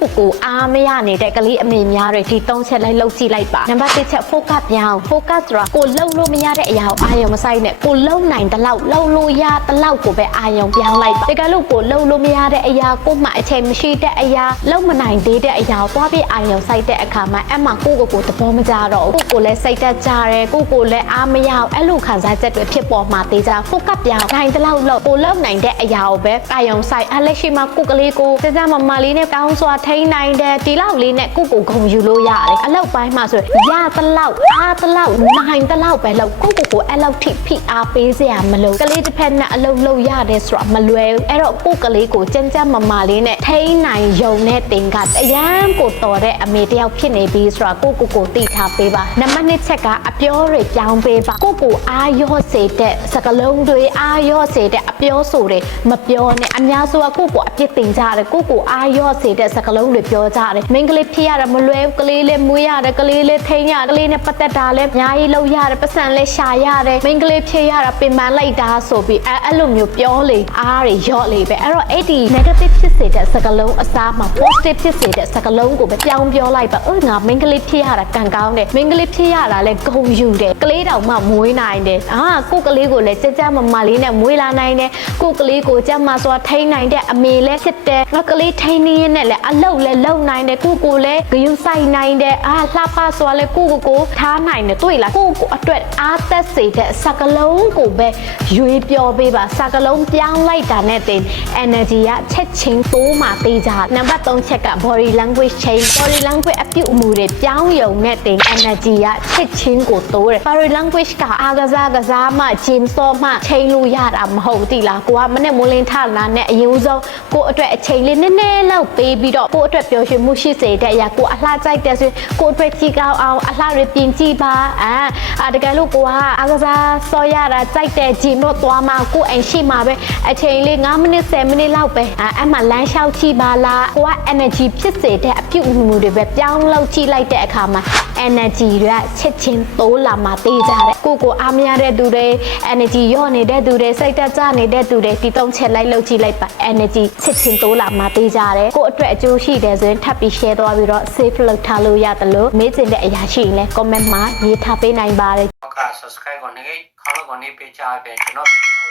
ကိုကိုအားမရနေတဲ့ကလေးအမေများတွေဒီသုံးချက်လိုက်လှုပ်ကြည့်လိုက်ပါနံပါတ်1ချက် focus ပြောင်း focus ဆိုတာကိုလှုပ်လို့မရတဲ့အရာကိုအာရုံမစိုက်နဲ့ကိုလှုပ်နိုင်တဲ့လောက်လှုပ်လို့ရတဲ့လောက်ကိုပဲအာရုံပြောင်းလိုက်ပါတကယ်လို့ကိုလှုပ်လို့မရတဲ့အရာကိုမှအချိန်မရှိတဲ့အရာလှုပ်မနိုင်သေးတဲ့အရာကိုသွားပြီးအာရုံစိုက်တဲ့အခါမှာအဲ့မှာကိုကိုကိုသဘောမကျတော့ဘူးကိုကိုလည်းစိတ်သက်ကြတယ်ကိုကိုလည်းအားမရအောင်အဲ့လိုခံစားချက်တွေဖြစ်ပေါ်မှာတေးကြ focus ပြောင်းနိုင်တဲ့လောက်လို့ကိုလှုပ်နိုင်တဲ့အရာကိုပဲအာရုံစိုက်အဲ့လက်ရှိမှာကိုကလေးကိုစစမမလေးနဲ့ကောင်းစွာထိန်းနိုင်တယ်ဒီလောက်လေးနဲ့ကိုကိုဂုံယူလို့ရတယ်အလောက်ပိုင်းမှာဆိုရတလောက်အားတလောက်နိုင်တလောက်ပဲလို့ကိုကိုကိုအဲ့လောက်ထိဖိအားပေးစရာမလိုကလေးတစ်ဖက်နဲ့အလုပ်လုပ်ရတယ်ဆိုတာမလွယ်ဘူးအဲ့တော့ကိုကလေးကိုကြမ်းကြမ်းမမလေးနဲ့ထိန်းနိုင်ယုံနဲ့တင်ကတရန်ကိုတော်တဲ့အမေတယောက်ဖြစ်နေပြီဆိုတာကိုကိုကိုသိထားပေးပါနံပါတ်1ချက်ကအပြောတွေပြောင်းပေးပါကိုကိုအားရော့စေတဲ့စကလုံးတွေအားရော့စေတဲ့အပြောဆိုတွေမပြောနဲ့အများစုကကိုကိုအပြစ်တင်ကြတယ်ကိုကိုအားရော့စေတဲ့စကလုံးတွေပြောကြတယ်မိန်းကလေးဖြစ်ရတယ်မလွယ်ဘူးကလေးလေးမွေးရတယ်ကလေးလေးထိန်းရတယ်ကလေးနဲ့ပတ်သက်တာလည်းအများကြီးလုပ်ရတယ်ပတ်စံလည်းရှာရတယ်မိန်းကလေးဖြစ်ရတာပင်ပန်းလိုက်တာဆိုပြီးအဲအဲ့လိုမျိုးပြောလေအားတွေရော့လေပဲအဲ့တော့အဲ့ဒီ negative ဖြစ်စေတဲ့စကလုံးအစားမှာ positive ဖြစ်စေတဲ့စကလုံးကိုပဲပြောင်းပြောလိုက်ပါအေးငါမိန်းကလေးဖြစ်ရတာကံကောင်းတယ်မိန်းကလေးဖြစ်ရတာလည်းဂုံယူတယ်ကလေးတောင်မှမွေးနိုင်တယ်အာကိုယ်ကလေးကိုလည်းကြကြမမလေးနဲ့မွေးလာနိုင်တယ်ကိုယ်ကလေးကိုကြမ်းမစွာထိန်းနိုင်တဲ့အမေလည်းဖြစ်တယ်ငါကလေးထိန်းနေရင်းနဲ့လည်းအလုတ်လည်းလုံနိုင်တယ်ကိုကိုလည်းဂယုဆိုင်နိုင်တယ်အာလှပစွာလည်းကိုကိုကိုထားနိုင်တယ်တွေ့လားကိုကိုအတွက်အားသက်စေတဲ့စကလုံးကိုပဲရွေးပြောပေးပါစကလုံးပြောင်းလိုက်တာနဲ့တင် energy ကချက်ချင်းတိုးမှသေးကြနံပါတ်3ချက်က body language change body language အပြုအမူတွေပြောင်းယုံနဲ့တင် energy ကချက်ချင်းကိုတိုးတယ် body language ကအားကစားကစားမှဂျင်းစောမှချိန်လို့ရတာမဟုတ်တိလားကိုကမနဲ့မိုးလင်းထလာနဲ့အရင်ဆုံးကိုအတွက်အချိန်လေးနည်းနည်းလောက်ပေးပြီးတော့ကိုအတွက်ပျော်ရွှင်မှုရှိစေတဲ့အရာကိုအလှကြိုက်တဲ့ဆိုရင်ကိုအတွက်ကြည့်ကောင်းအောင်အလှတွေပြင်ကြည့်ပါအာအာတကယ်လို့ကိုကအားကစားစောရတာကြိုက်တဲ့ဂျင်းတော့သွားမှကိုအိမ်ရှိမှာပဲအချိန်လေး9မိနစ်10မိနစ်လောက်ပဲအာအဲ့မှာလမ်းလျှောက်ကြည့်ပါလားကိုက energy ဖြစ်စေတဲ့အပြုအမူတွေပဲပြောင်းလောက်ကြည့်လိုက်တဲ့အခါမှာ energy တွေကချက်ချင်းတိုးလာမှတေးကြတယ်ကိုကိုအားမရတဲ့သူတွေ energy ရော့နေတဲ့သူတွေစိတ်တက်ကြနေတဲ့သူတွေဒီသုံးချက်လိုက်လောက်ကြည့်လိုက်ပါ energy ချက်ချင်းတိုးလာမှတေးကြတယ်ကိုအတွက်အကျိုးရှိတယ်ဆိုရင်ထပ်ပြီး share သွားပြီးတော့ save လုပ်ထားလို့ရတယ်လို့မေးချင်တဲ့အရာရှိရင်လည်း comment မှာရေးထားပေးနိုင်ပါတယ်ဟုတ်ကဲ့ subscribe ကိုနေခေါင်းလောက်ကိုနေပေးချပေးကျွန်တော်ဗီဒီယို